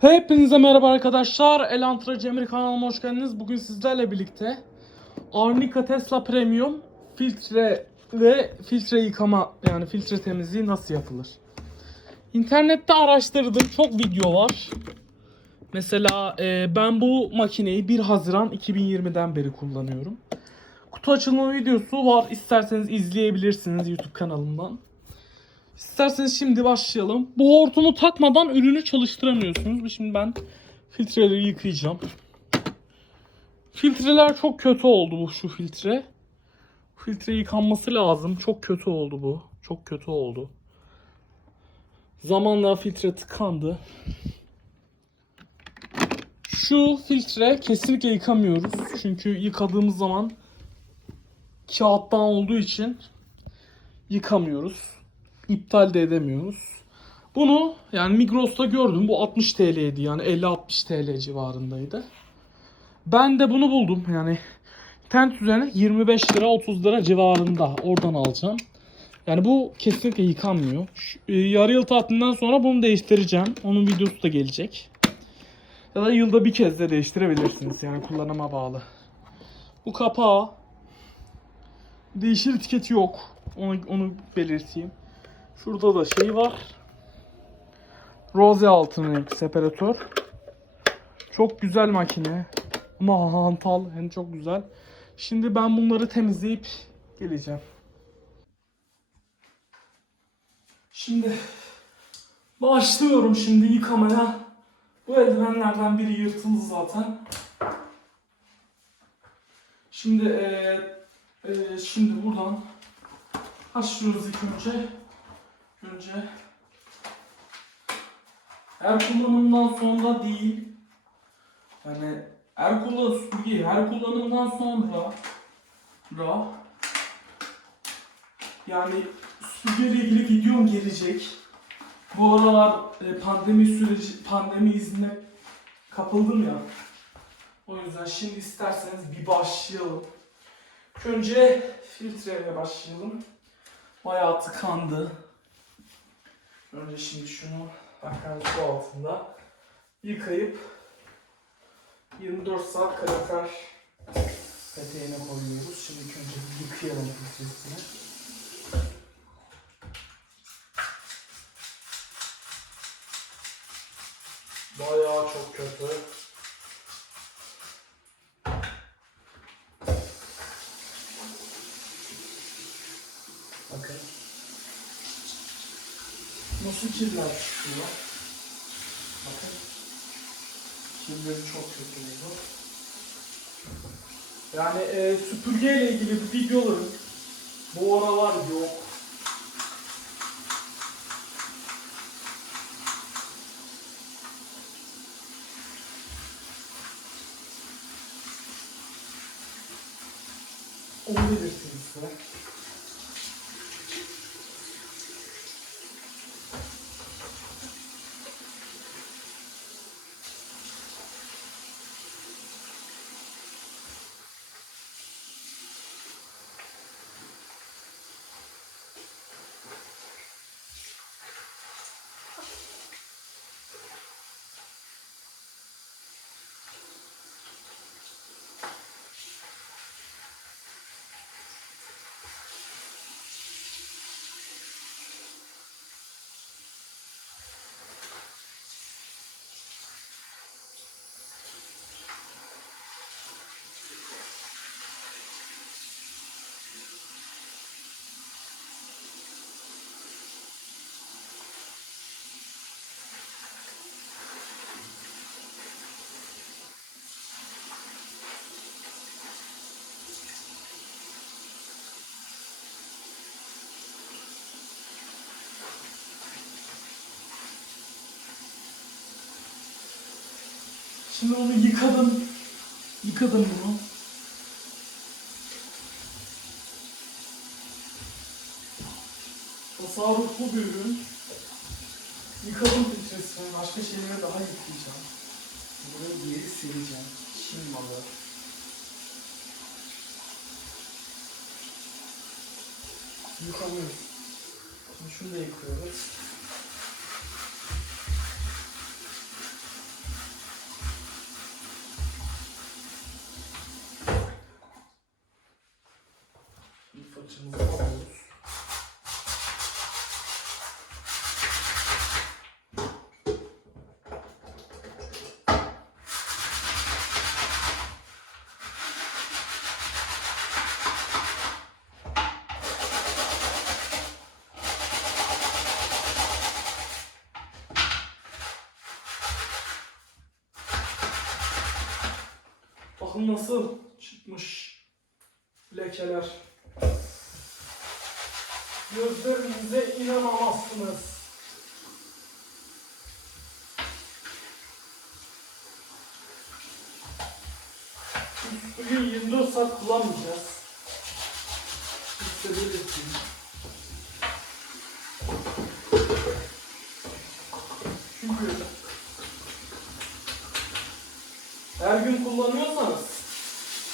Hepinize merhaba arkadaşlar. Elantra Cemil kanalıma hoş geldiniz. Bugün sizlerle birlikte Arnica Tesla Premium filtre ve filtre yıkama yani filtre temizliği nasıl yapılır? İnternette araştırdım. Çok video var. Mesela e, ben bu makineyi 1 Haziran 2020'den beri kullanıyorum. Kutu açılma videosu var. İsterseniz izleyebilirsiniz YouTube kanalımdan. İsterseniz şimdi başlayalım. Bu hortumu takmadan ürünü çalıştıramıyorsunuz. Şimdi ben filtreleri yıkayacağım. Filtreler çok kötü oldu bu şu filtre. Filtre yıkanması lazım. Çok kötü oldu bu. Çok kötü oldu. Zamanla filtre tıkandı. Şu filtre kesinlikle yıkamıyoruz. Çünkü yıkadığımız zaman kağıttan olduğu için yıkamıyoruz iptal de edemiyoruz. Bunu yani Migros'ta gördüm. Bu 60 TL'ydi yani 50-60 TL civarındaydı. Ben de bunu buldum yani internet üzerine 25 lira 30 lira civarında oradan alacağım. Yani bu kesinlikle yıkanmıyor. Şu, e, yarı yıl tatilinden sonra bunu değiştireceğim. Onun videosu da gelecek. Ya da yılda bir kez de değiştirebilirsiniz yani kullanıma bağlı. Bu kapağı değişir etiketi yok. Onu, onu belirteyim. Şurada da şey var. Rose altın renk separatör. Çok güzel makine. Ama hantal hem çok güzel. Şimdi ben bunları temizleyip geleceğim. Şimdi başlıyorum şimdi yıkamaya. Bu eldivenlerden biri yırtıldı zaten. Şimdi eee eee, şimdi buradan başlıyoruz ilk önce. Önce her kullanımdan sonra değil yani her kullan her kullanımdan sonra ra yani süpürgeyle ilgili videom gelecek. Bu aralar e, pandemi süreci pandemi iznine kapıldım ya. O yüzden şimdi isterseniz bir başlayalım. Önce filtreyle başlayalım. Bayağı tıkandı. Önce şimdi şunu akan su altında yıkayıp 24 saat kalorifer peteğine koyuyoruz. Şimdi önce yıkayalım filtresini. Bayağı çok kötü. Bakın. Nasıl kirler çıkıyor? Bakın. Kirleri çok kötü oldu. Yani e, süpürgeyle ilgili bir videolarım bu aralar yok. Onu belirteyim size. Şimdi onu yıkadım. Yıkadım bunu. Tasarruflu bir ürün. Yıkadım filtresini. Başka şeylere daha yıkayacağım. Burayı geri sileceğim. Çin malı. Yıkamıyoruz. Şimdi şunu da yıkıyoruz. fırçamızı alıyoruz. Bakın nasıl çıkmış lekeler. Gözlerinize inanamazsınız. Bugün 24 saat kullanmayacağız. İşte belirteyim. Çünkü her gün kullanıyorsanız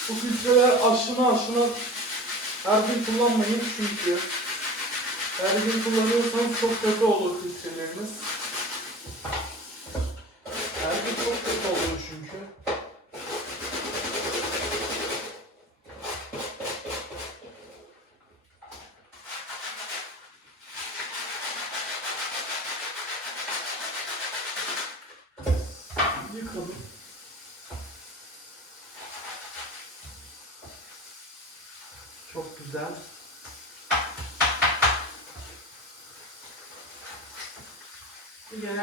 bu filtreler aşına aşına her gün kullanmayın çünkü her gün kullanıyorsanız çok kötü olur filtreleriniz. Her gün çok kötü olur çünkü. Yıkadım. Çok güzel.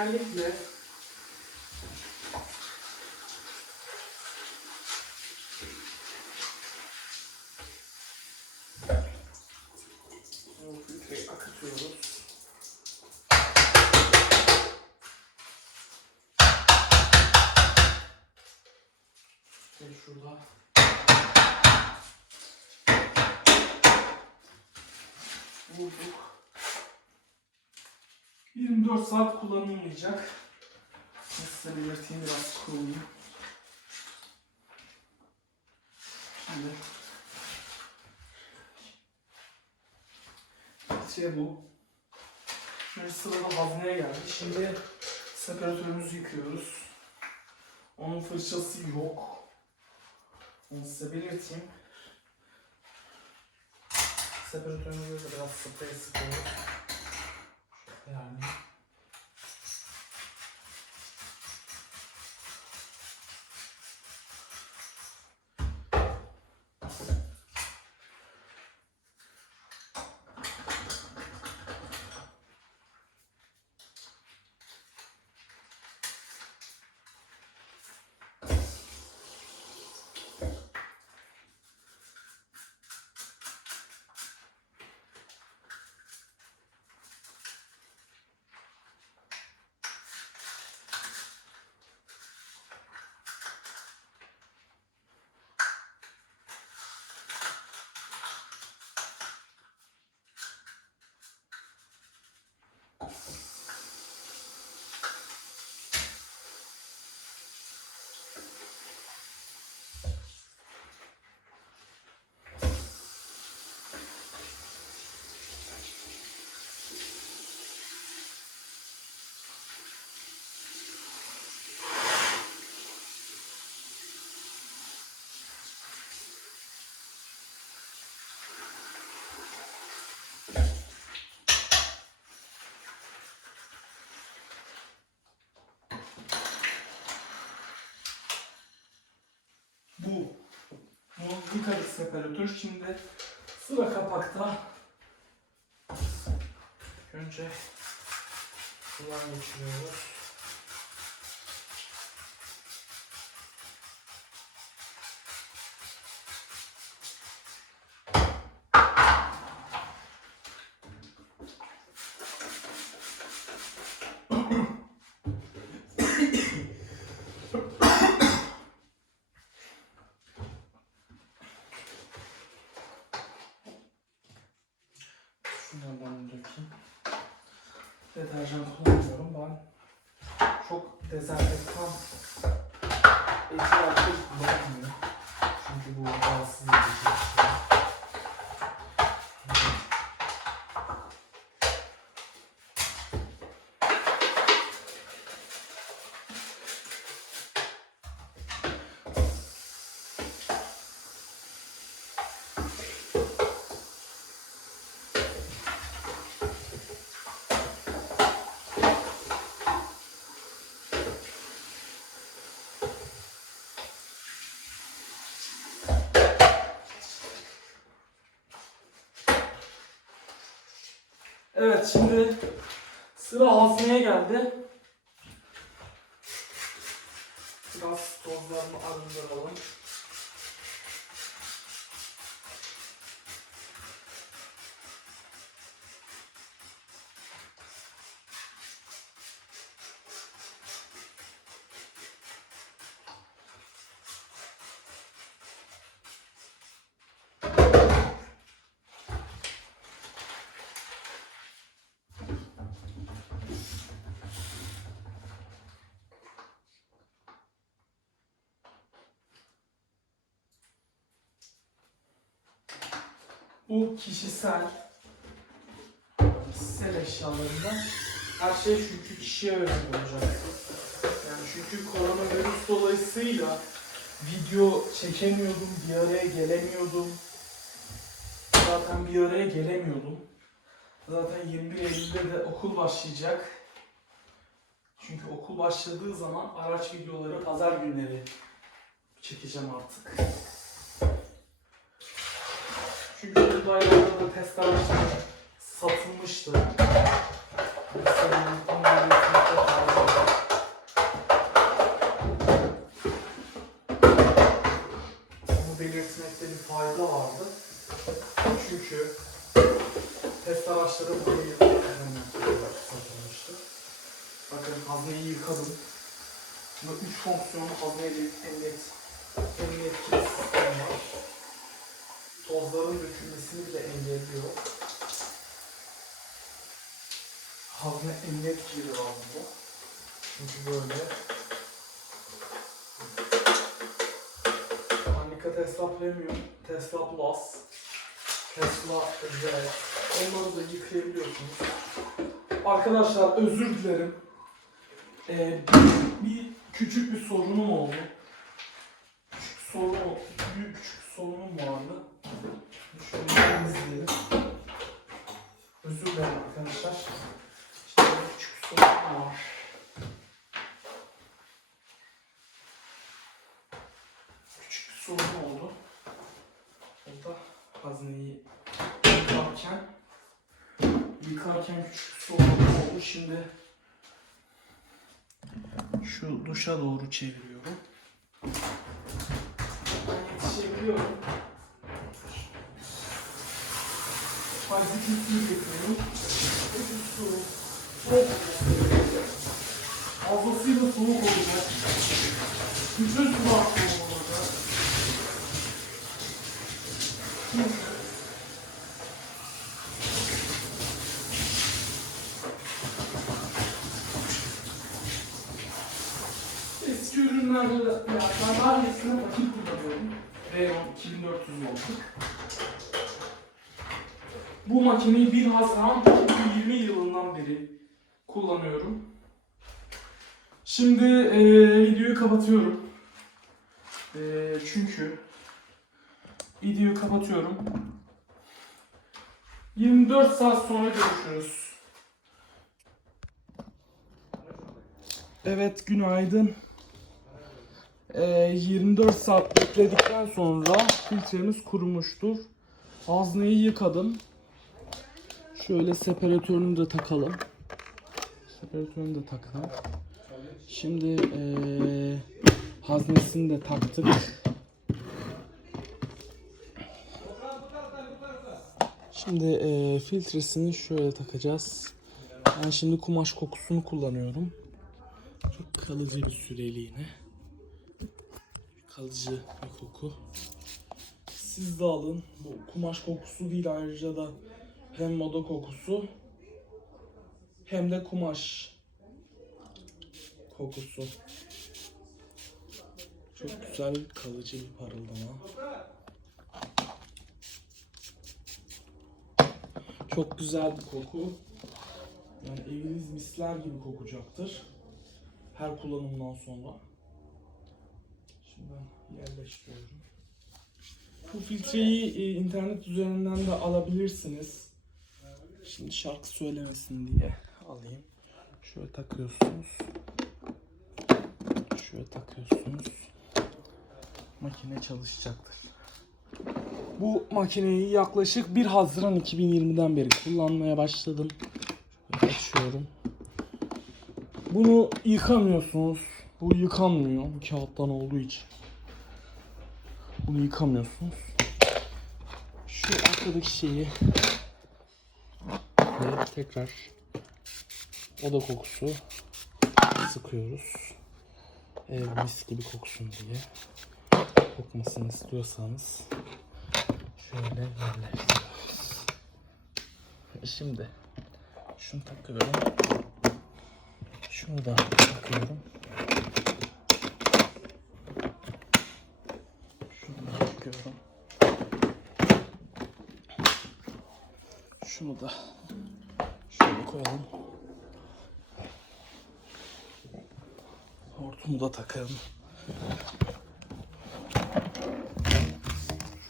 Genellikle bu filtreyi akıtıyoruz. Ve şurada vurduk. 24 saat kullanılmayacak. Size belirteyim biraz kuruluyum. Şimdi şey bu. Şimdi sırada hazneye geldi. Şimdi separatörümüzü yıkıyoruz. Onun fırçası yok. Onu size belirteyim. Separatörümüzü de biraz sprey sıkıyoruz. Yani. Bu. Bu yıkadık separatör. Şimdi sıra kapakta. Önce sudan geçiriyoruz. Şunlardan dökeyim. Deterjan kullanmıyorum ben. Çok dezenfektan etkili kullanmıyorum. Çünkü bu rahatsız edici bir şey. Evet şimdi sıra hazneye geldi. Bu kişisel kişisel eşyalarında her şey çünkü kişiye özel olacak. Yani çünkü koronavirüs dolayısıyla video çekemiyordum, bir araya gelemiyordum. Zaten bir araya gelemiyordum. Zaten 21 Eylül'de de okul başlayacak. Çünkü okul başladığı zaman araç videoları pazar günleri çekeceğim artık. Çünkü buradaylarda da test araçları satılmıştı. Bunu belirtmekte bir fayda vardı. Çünkü test araçları buraya satılmıştı. Bakın hazneyi yıkadım. Bunda 3 fonksiyonlu hazne emniyet, emniyet, sistemi var. Tozların dökülmesini bile engelliyor. Hazne emniyet kilidi var burada. Çünkü böyle. Annika Tesla Premium, Tesla Plus, Tesla Red. Onları da yıkayabiliyorsunuz. Arkadaşlar özür dilerim. Ee, bir, bir küçük bir sorunum oldu. Küçük sorun, büyük küçük sorunum vardı. Bir izleyelim. Özür dilerim arkadaşlar. Bir küçük sorunum var. Küçük bir sorun oldu. O da hazneyi yıkarken yıkarken küçük bir sorun oldu. Şimdi şu duşa doğru çeviriyorum. Ben yetişebiliyorum. Fazla suyu getiriyorum. Bu su soğuk olacak. Fazlasıyla soğuk olacak. Bütün sular soğuk olacak. Eski ürünlerde de yani ben daha iyisini makine kullanıyorum. Rayon 2400 voltluk. Bu makineyi 1 Haziran 2020 yılından beri kullanıyorum. Şimdi eee, videoyu kapatıyorum. Eee, çünkü videoyu kapatıyorum. 24 saat sonra görüşürüz. Evet günaydın. Ee, 24 saat bekledikten sonra filtremiz kurumuştur. Hazneyi yıkadım. Şöyle separatörünü de takalım. Separatörünü de takalım. Şimdi ee, haznesini de taktık. Şimdi ee, filtresini şöyle takacağız. Ben şimdi kumaş kokusunu kullanıyorum. Çok kalıcı bir süreliğine. Kalıcı bir koku. Siz de alın. Bu kumaş kokusu değil ayrıca da hem moda kokusu hem de kumaş kokusu. Çok güzel kalıcı bir parıldama. Çok güzel bir koku. Yani eviniz misler gibi kokacaktır. Her kullanımdan sonra. Şimdi ben yerleştiriyorum. Bu filtreyi e, internet üzerinden de alabilirsiniz. Şimdi şarkı söylemesin diye alayım. Şöyle takıyorsunuz. Şöyle takıyorsunuz. Makine çalışacaktır. Bu makineyi yaklaşık 1 Haziran 2020'den beri kullanmaya başladım. Şöyle Açıyorum. Bunu yıkamıyorsunuz. Bu yıkanmıyor. Bu kağıttan olduğu için. Bunu yıkamıyorsunuz. Şu arkadaki şeyi ve tekrar oda kokusu sıkıyoruz. Ev mis gibi koksun diye. Kokmasını istiyorsanız şöyle yerleştiriyoruz. Şimdi şunu takıyorum. Şunu da takıyorum. Şunu da takıyorum. Şunu da koyalım. Hortumu da takalım.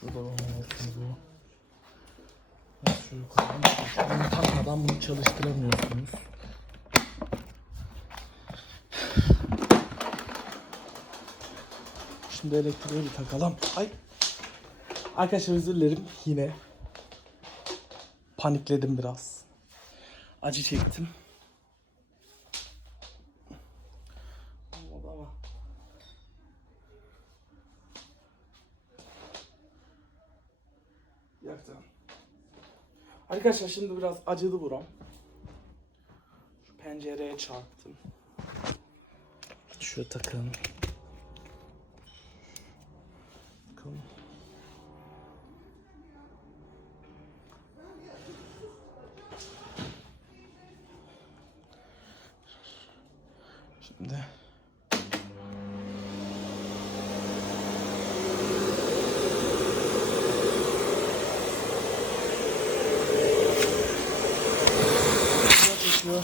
Şurada onun hortumu. Şöyle koyalım. Bunu takmadan bunu çalıştıramıyorsunuz. Şimdi elektriği bir takalım. Ay. Arkadaşlar özür dilerim yine. Panikledim biraz. Acı çektim. Olmadı ama. Yaktım. Arkadaşlar şimdi biraz acıdı buram. Şu pencereye çarptım. Şöyle takın. Bakalım. Şimdi Geçiyor.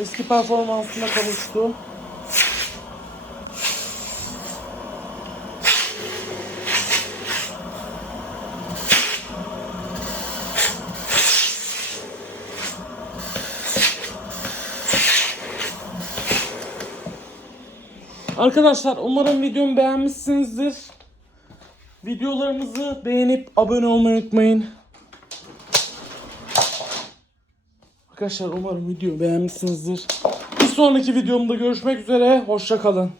Eski performansına kavuştu. Arkadaşlar umarım videomu beğenmişsinizdir. Videolarımızı beğenip abone olmayı unutmayın. Arkadaşlar umarım videoyu beğenmişsinizdir. Bir sonraki videomda görüşmek üzere. Hoşça kalın.